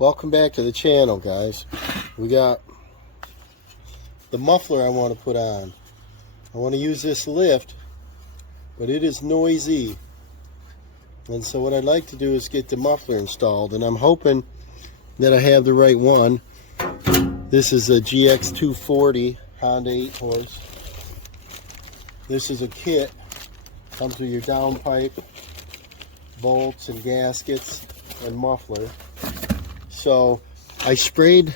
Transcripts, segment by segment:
Welcome back to the channel, guys. We got the muffler I want to put on. I want to use this lift, but it is noisy. And so what I'd like to do is get the muffler installed, and I'm hoping that I have the right one. This is a GX240 Honda 8-horse. This is a kit. Comes with your downpipe, bolts and gaskets, and muffler. So I sprayed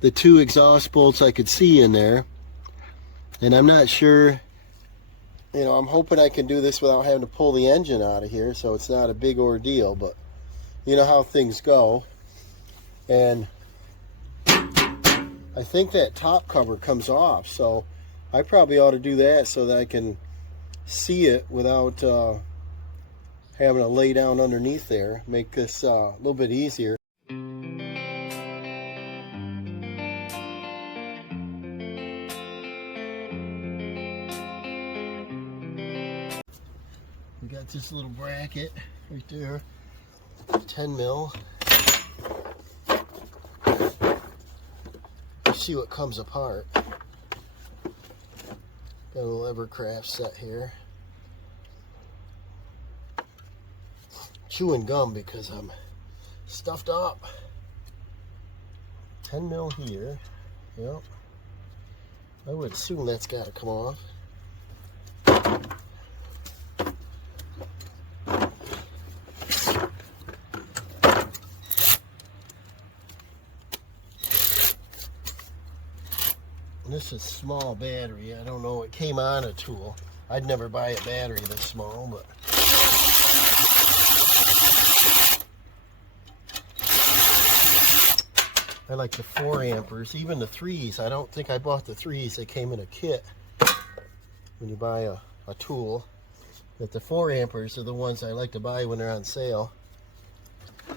the 2 exhaust bolts I could see in there, and I'm not sure, I'm hoping I can do this without having to pull the engine out of here, so it's not a big ordeal, but you know how things go. And I think that top cover comes off, so I probably ought to do that so that I can see it without having to lay down underneath there. Make this a little bit easier. We got this little bracket right there, 10 mil. Let's see what comes apart. Got a little Evercraft set here. Chewing gum because I'm stuffed up. 10 mil here. Yep. I would assume that's got to come off. This is small battery. I don't know. It came on a tool. I'd never buy a battery this small, but I like the 4 amperes. Even the 3s. I don't think I bought the 3s. They came in a kit when you buy a tool. But the 4 amperes are the ones I like to buy when they're on sale. So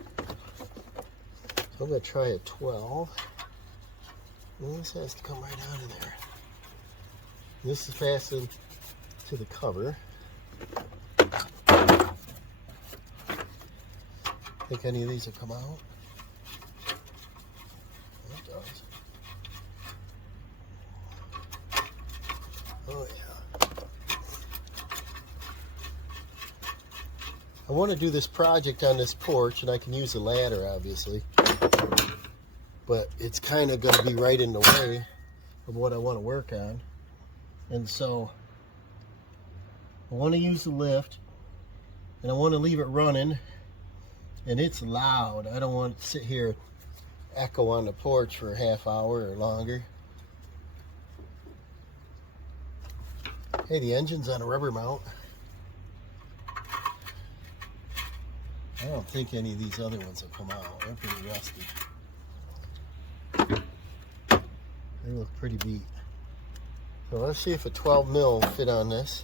I'm going to try a 12. This has to come right out of there. This is fastened to the cover. Think any of these will come out? It does. Oh yeah. I want to do this project on this porch, and I can use a ladder, obviously. But it's kind of going to be right in the way of what I want to work on. And so I want to use the lift, and I want to leave it running, and it's loud. I don't want to sit here echo on the porch for a half hour or longer. Hey, the engine's on a rubber mount. I don't think any of these other ones will come out. They're pretty rusty. They look pretty beat. So let's see if a 12 mil will fit on this.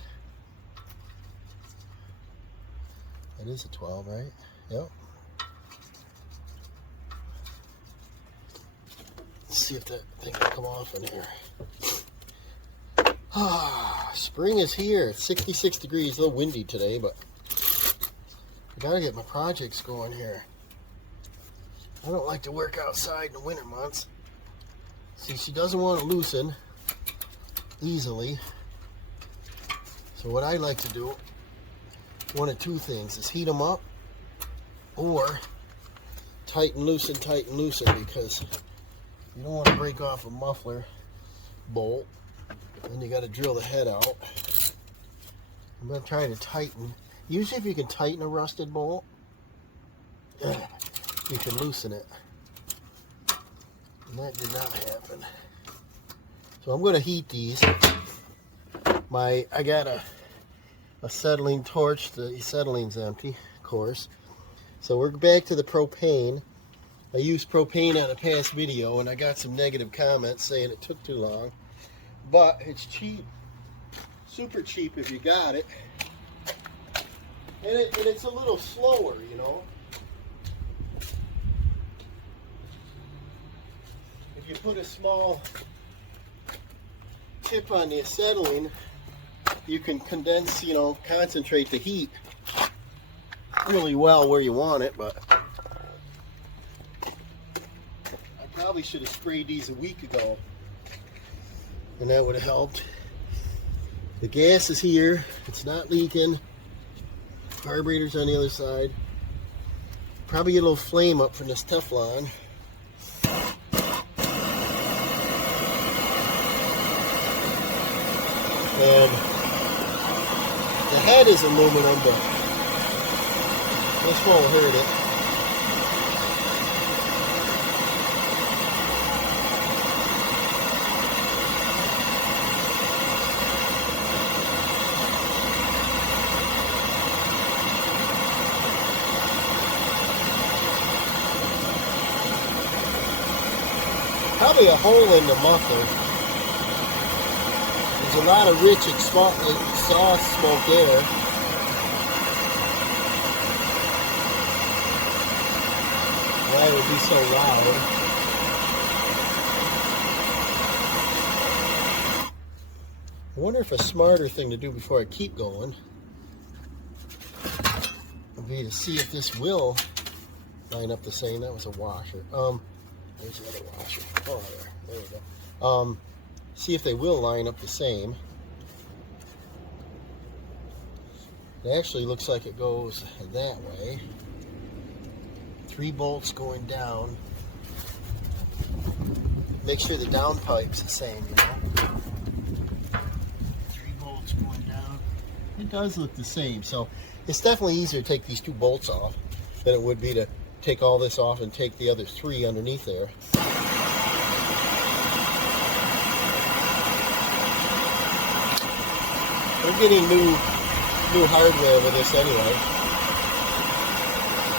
That is a 12, right? Yep. Let's see if that thing will come off in here. Spring is here. It's 66 degrees. A little windy today, but I gotta get my projects going here. I don't like to work outside in the winter months. See, she doesn't want to loosen easily. So what I like to do, one of 2 things, is heat them up or tighten, loosen, because you don't want to break off a muffler bolt. Then you got to drill the head out. I'm going to try to tighten. Usually if you can tighten a rusted bolt, you can loosen it. And that did not happen. So I'm going to heat these. I got a acetylene torch. The acetylene's empty, of course. So we're back to the propane. I used propane on a past video, and I got some negative comments saying it took too long. But it's cheap. Super cheap if you got it. And it's a little slower, you know. If you put a small tip on the acetylene, you can condense, concentrate the heat really well where you want it, but Probably should have sprayed these a week ago, and that would have helped. The gas is here. It's not leaking. Carburetor's on the other side. Probably get a little flame up from this Teflon. And the head is aluminum, but this won't hurt it. Probably a hole in the muffler. There's a lot of rich exhaust smoke there. Why it would be so loud. I wonder if a smarter thing to do before I keep going would be to see if this will line up the same. That was a washer. There's the other washer. Oh, there we go. See if they will line up the same. It actually looks like it goes that way. 3 bolts going down. Make sure the downpipe's the same, you know. 3 bolts going down. It does look the same. So it's definitely easier to take these 2 bolts off than it would be to take all this off and take the other 3 underneath there. We're getting new hardware with this anyway.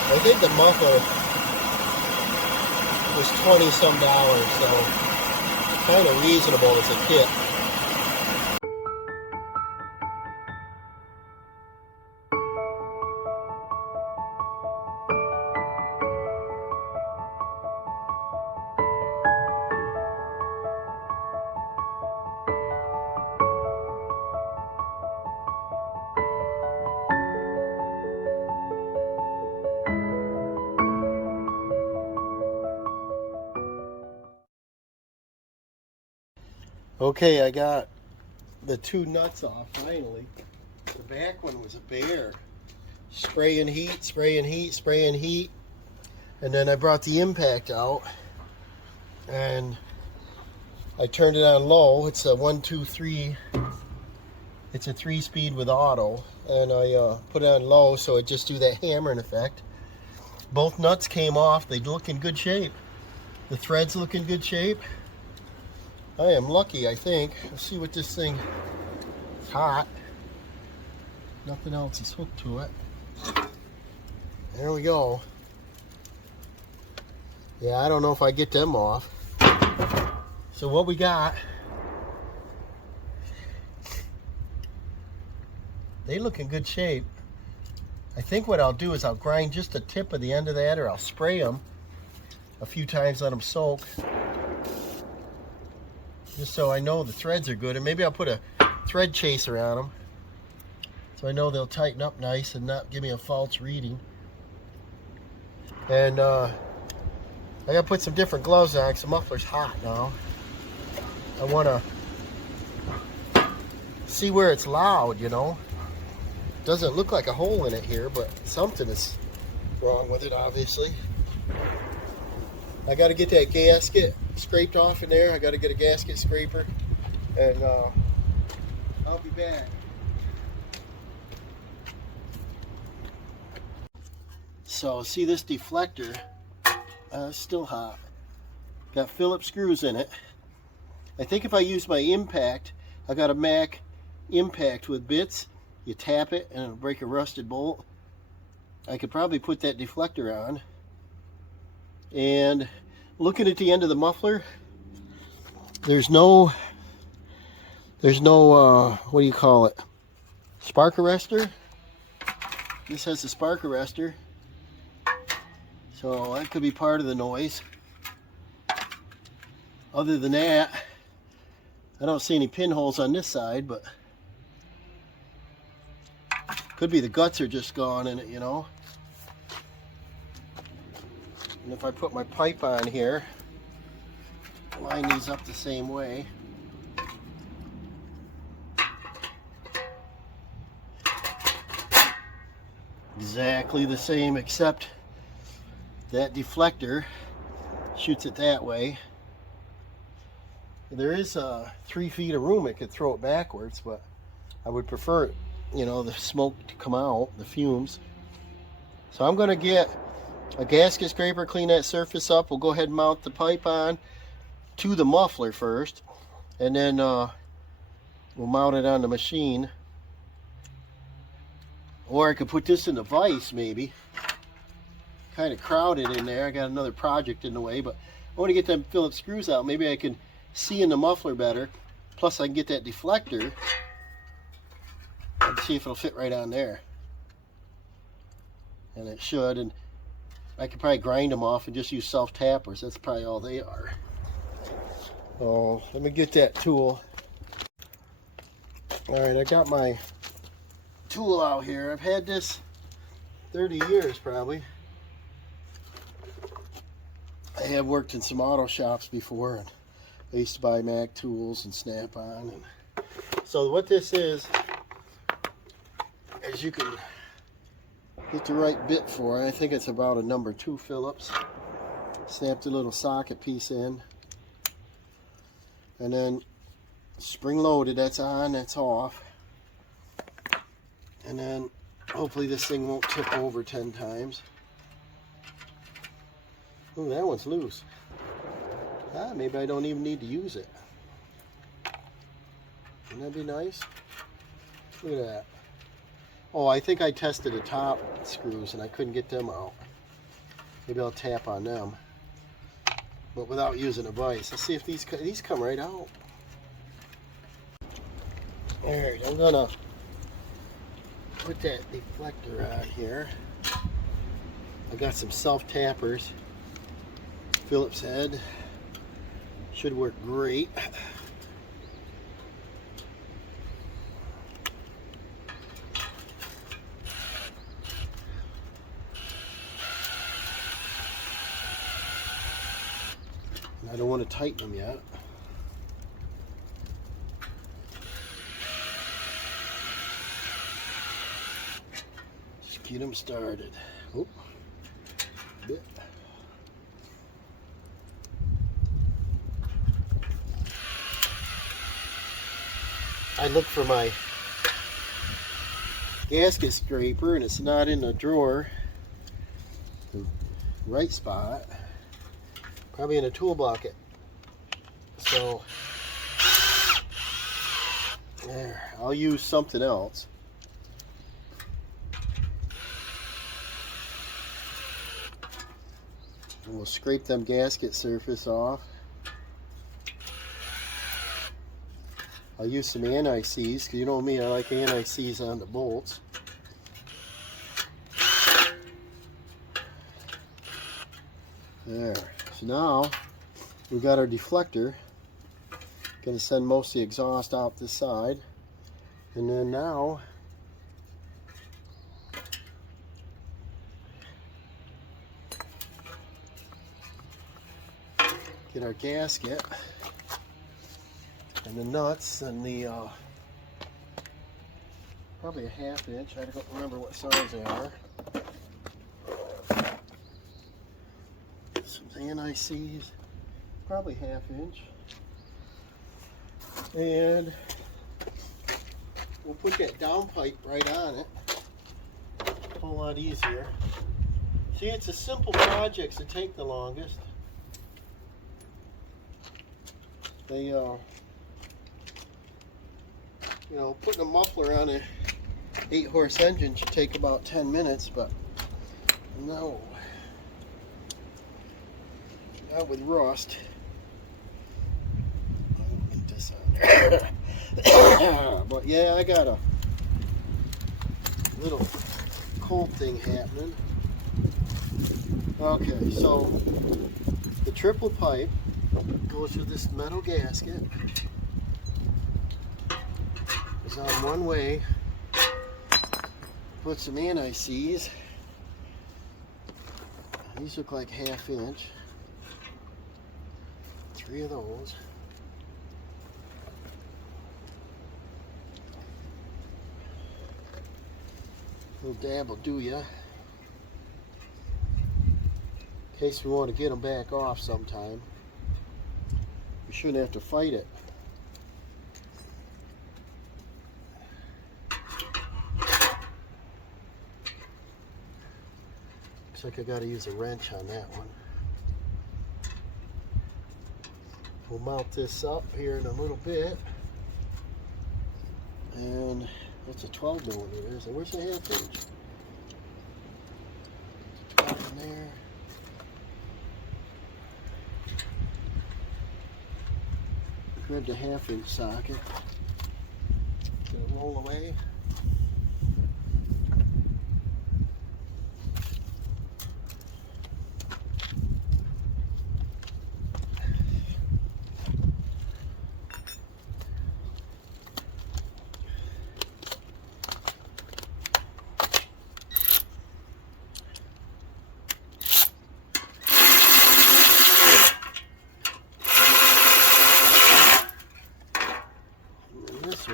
I think the muffler was $20-some, so kind of reasonable as a kit. Okay, I got the 2 nuts off finally. The back one was a bear. Spray and heat, spray and heat, spray and heat. And then I brought the impact out and I turned it on low. It's a 1, 2, 3. It's a 3-speed with auto. And I put it on low so it just do that hammering effect. Both nuts came off. They look in good shape. The threads look in good shape. I am lucky, I think. Let's see what this thing is. Hot. Nothing else is hooked to it. There we go. Yeah, I don't know if I get them off. So what we got, they look in good shape. I think what I'll do is I'll grind just the tip of the end of that, or I'll spray them a few times, let them soak. Just so I know the threads are good, and maybe I'll put a thread chaser on them so I know they'll tighten up nice and not give me a false reading. And I gotta put some different gloves on because the muffler's hot now. I want to see where it's loud, you know. Doesn't look like a hole in it here, but something is wrong with it, obviously. I got to get that gasket scraped off in there. I got to get a gasket scraper, and I'll be back. So see this deflector, it's still hot. Got Phillips screws in it. I think if I use my impact, I got a Mac impact with bits. You tap it and it'll break a rusted bolt. I could probably put that deflector on. And looking at the end of the muffler, there's no what do you call it, spark arrestor. This has a spark arrestor, so that could be part of the noise. Other than that, I don't see any pinholes on this side, but could be the guts are just gone in it, you know. And if I put my pipe on here, line these up the same way. Exactly the same, except that deflector shoots it that way. There is 3 feet of room. It could throw it backwards, but I would prefer it, you know, the smoke to come out, the fumes. So I'm going to get a gasket scraper, clean that surface up. We'll go ahead and mount the pipe on to the muffler first, and then we'll mount it on the machine. Or I could put this in the vise, maybe. Kind of crowded in there. I got another project in the way, but I want to get them Phillips screws out. Maybe I can see in the muffler better. Plus I can get that deflector and see if it'll fit right on there. And it should. And I could probably grind them off and just use self-tappers. That's probably all they are. Oh, let me get that tool. Alright, I got my tool out here. I've had this 30 years probably. I have worked in some auto shops before, and I used to buy Mac tools and Snap-on. And so what this is you can get the right bit for it. I think it's about a number 2 Phillips. Snap the little socket piece in, and then spring loaded. That's on, that's off. And then hopefully this thing won't tip over 10 times. Oh, that one's loose. Ah, maybe I don't even need to use it. Wouldn't that be nice? Look at that. Oh, I think I tested the top screws and I couldn't get them out. Maybe I'll tap on them, but without using a vise. Let's see if these come right out. Alright, I'm gonna put that deflector on here. I got some self-tappers. Phillips head. Should work great. And I don't want to tighten them yet. Just get them started. Oh, bit. I look for my gasket scraper and it's not in the drawer, the right spot, probably in a tool bucket. So there, I'll use something else. And we'll scrape them gasket surface off. I'll use some anti-seize, because you know me, I like anti-seize on the bolts. There. So now we've got our deflector. Going to send most of the exhaust out this side. And then now get our gasket and the nuts and the probably a 1/2 inch. I don't remember what size they are. Some anti-seize, probably 1/2 inch, and we'll put that down pipe right on it. A whole lot easier. See, it's the simple projects that take the longest. They you know, putting a muffler on a 8-horse engine should take about 10 minutes, but no, not with rust. I'll get this on there. But yeah, I got a little cold thing happening. Okay, so the triple pipe goes through this metal gasket. It's on one way. Put some anti-seize. These look like 1/2 inch. 3 of those. A little dab will do ya. In case we want to get them back off sometime. We shouldn't have to fight it. Looks like I got to use a wrench on that one. We'll mount this up here in a little bit. And that's a 12 millimeter. So where's the half inch? 12 in there. Grab the half inch socket. Get it roll away.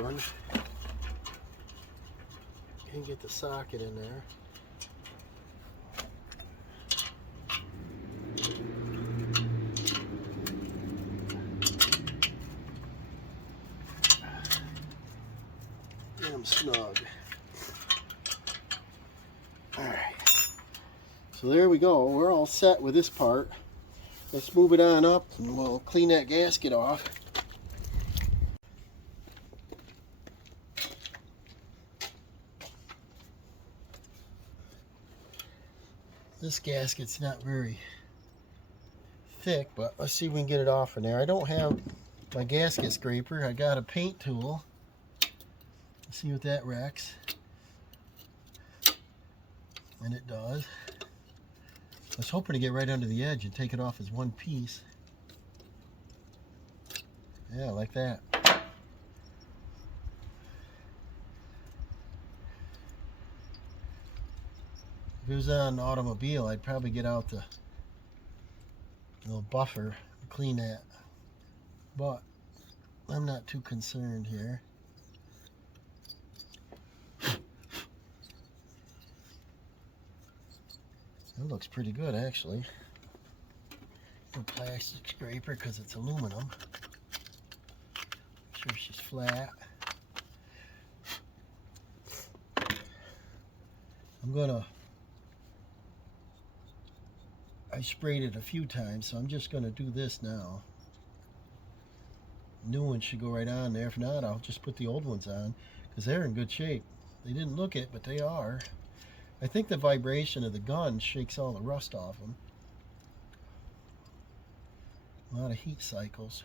One and get the socket in there. Get them snug. Alright, so there we go. We're all set with this part. Let's move it on up and we'll clean that gasket off. This gasket's not very thick, but let's see if we can get it off in there. I don't have my gasket scraper. I got a paint tool. Let's see what that wrecks. And it does. I was hoping to get right under the edge and take it off as one piece. Yeah, like that. If it was on an automobile, I'd probably get out the little buffer and clean that. But I'm not too concerned here. That looks pretty good, actually. No plastic scraper because it's aluminum. Make sure she's flat. I sprayed it a few times, so I'm just going to do this now. New ones should go right on there. If not, I'll just put the old ones on because they're in good shape. They didn't look it, but they are. I think the vibration of the gun shakes all the rust off them. A lot of heat cycles.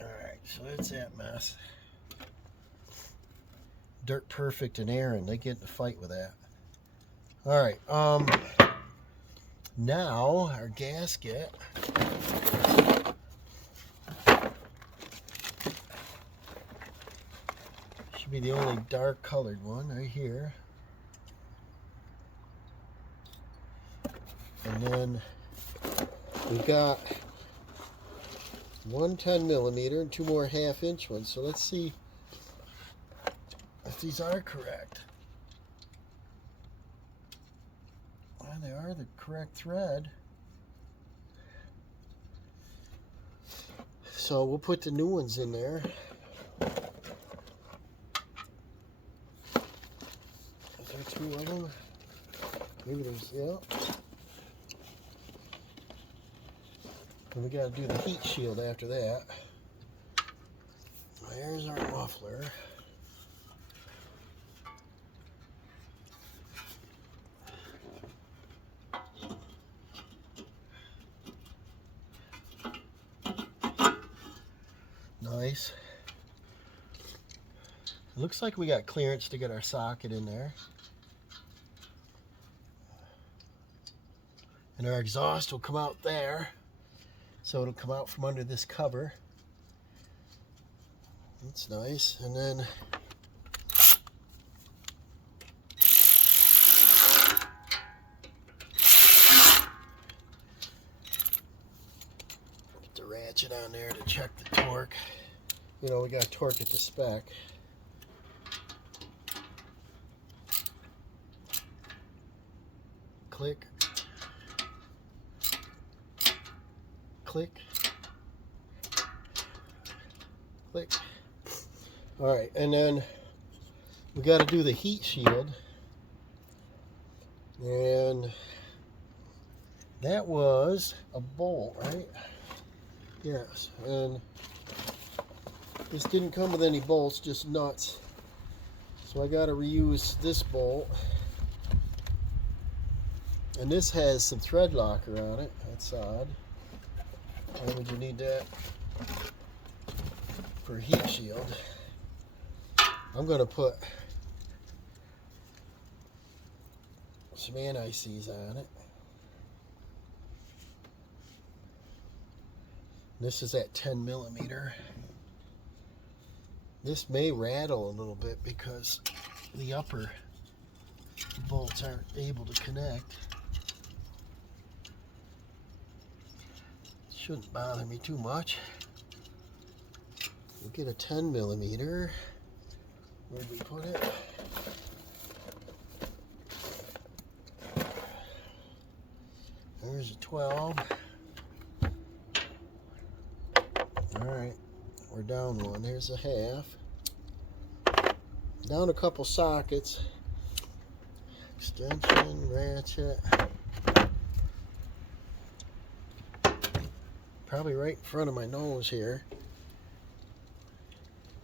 Alright, so that's that mess. Dirt Perfect and Aaron, they get in a fight with that. Alright, now our gasket. Should be the only dark colored one right here. And then we've got one 10 millimeter and 2 more half-inch ones. So let's see if these are correct. Well, they are the correct thread. So we'll put the new ones in there. Is there 2 of them? Maybe there's, yeah. And we got to do the heat shield after that. There's our muffler. Nice. It looks like we got clearance to get our socket in there. And our exhaust will come out there. So it'll come out from under this cover. That's nice. And then ratchet on there to check the torque. You know, we got torque at the spec. Click. Click. Click. All right, and then we got to do the heat shield. And that was a bolt, right? Yes, and this didn't come with any bolts, just nuts. So I got to reuse this bolt. And this has some thread locker on it. That's odd. Why would you need that for heat shield? I'm going to put some anti-seize on it. This is at 10 millimeter. This may rattle a little bit because the upper bolts aren't able to connect. Shouldn't bother me too much. We'll get a 10 millimeter. Where'd we put it? There's a 12. Alright, we're down one. Here's a half. Down a couple sockets. Extension, ratchet. Probably right in front of my nose here.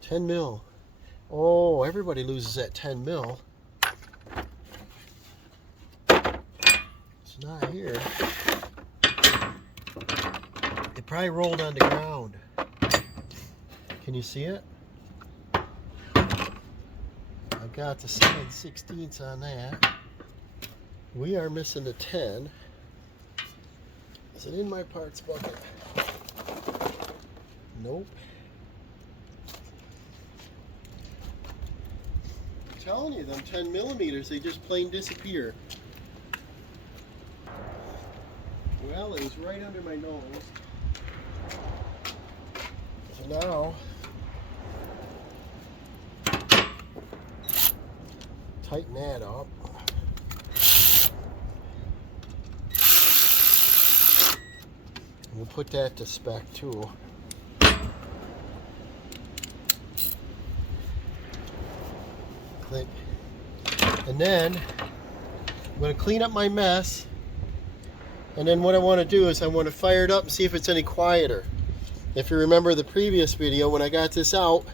10 mil. Oh, everybody loses that 10 mil. It's not here. It probably rolled on the ground. Can you see it? I've got the 7/16 on that. We are missing the 10. Is it in my parts bucket? Nope. I'm telling you, them 10 millimeters, they just plain disappear. Well, it was right under my nose. So now, tighten that up. We'll put that to spec too. Click. And then I'm going to clean up my mess. And then what I want to do is I want to fire it up and see if it's any quieter. If you remember the previous video, when I got this out,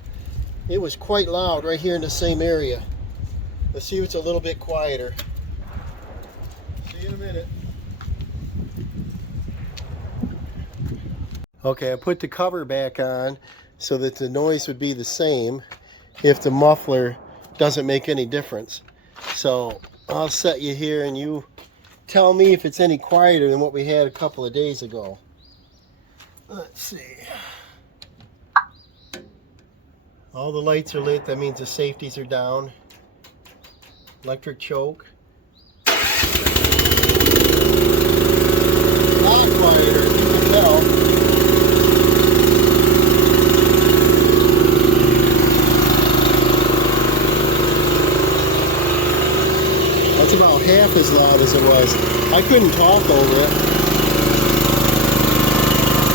it was quite loud right here in the same area. Let's see if it's a little bit quieter. See you in a minute. Okay, I put the cover back on so that the noise would be the same if the muffler doesn't make any difference. So I'll set you here and you tell me if it's any quieter than what we had a couple of days ago. Let's see. All the lights are lit. That means the safeties are down. Electric choke. Not quieter, you can tell. That's about half as loud as it was. I couldn't talk over it.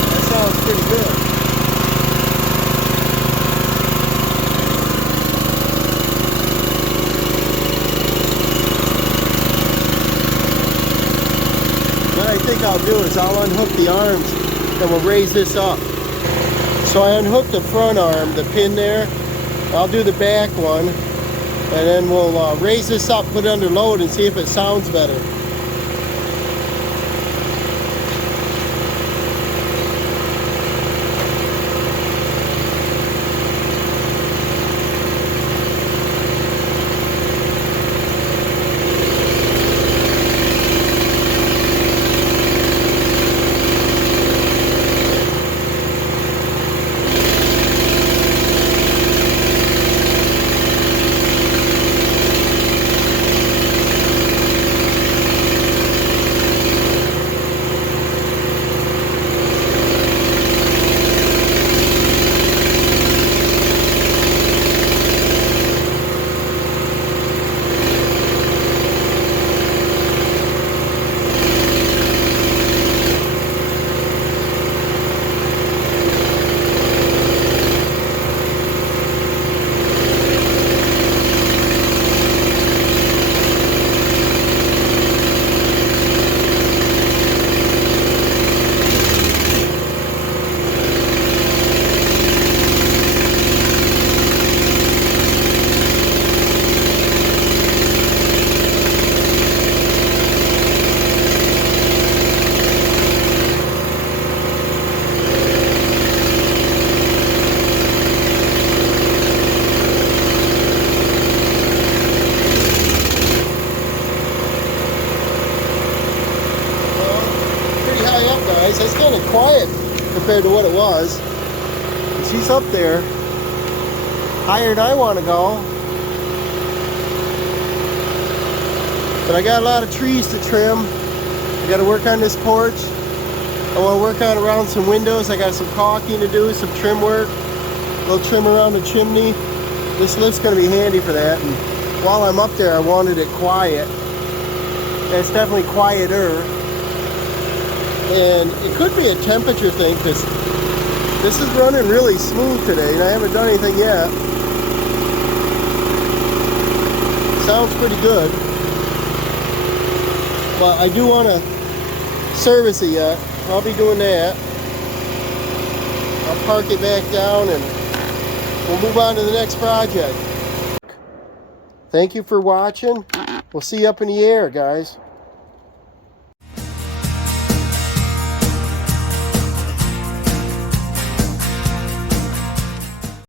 That sounds pretty good. What I think I'll do is I'll unhook the arms and we'll raise this up. So I unhooked the front arm, the pin there. I'll do the back one. And then we'll raise this up, put it under load, and see if it sounds better. high up, guys. It's kind of quiet compared to what it was. And she's up there, higher than I want to go. But I got a lot of trees to trim. I got to work on this porch. I want to work on around some windows. I got some caulking to do, some trim work. A little trim around the chimney. This lift's going to be handy for that. And while I'm up there, I wanted it quiet. It's definitely quieter. And it could be a temperature thing because this is running really smooth today and I haven't done anything yet. Sounds pretty good. But I do want to service it yet. I'll be doing that. I'll park it back down and we'll move on to the next project. Thank you for watching. We'll see you up in the air, guys.